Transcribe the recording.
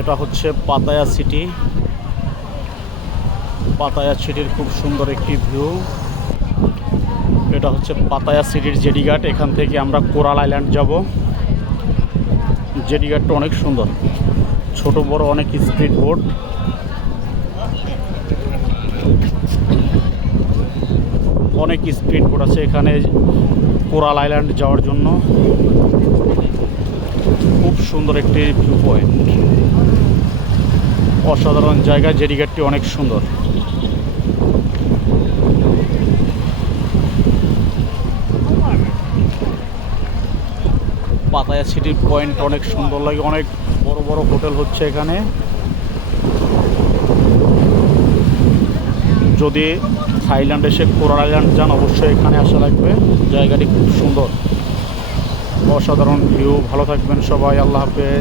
এটা হচ্ছে Pattaya city. Pattaya সিটির খুব সুন্দর একটি ভিউ। এটা হচ্ছে পাতায়া সিটির জেডিঘাট এখান থেকে আমরা কোরাল আইল্যান্ড যাব। জেডিঘাটটা অনেক সুন্দর। ছোট, বড় অনেক স্পিড বোট। অনেক স্পিড বোট আছে এখানে কোরাল আইল্যান্ড যাওয়ার জন্য। সুন্দর একটি ভিউ পয়েন্ট অসাধারণ জায়গা জেডিঘাটটি অনেক সুন্দর। পাতায়া সিটির পয়েন্ট অনেক সুন্দর লাগে, অনেক বড় বড় হোটেল হচ্ছে এখানে। যদি থাইল্যান্ড এসে কোরাল আইল্যান্ড যান, অবশ্যই এখানে আসা লাগবে। জায়গাটি খুব সুন্দর। অসাধারণ ভিউ ভালো থাকবেন সবাই আল্লাহ হাফেজ।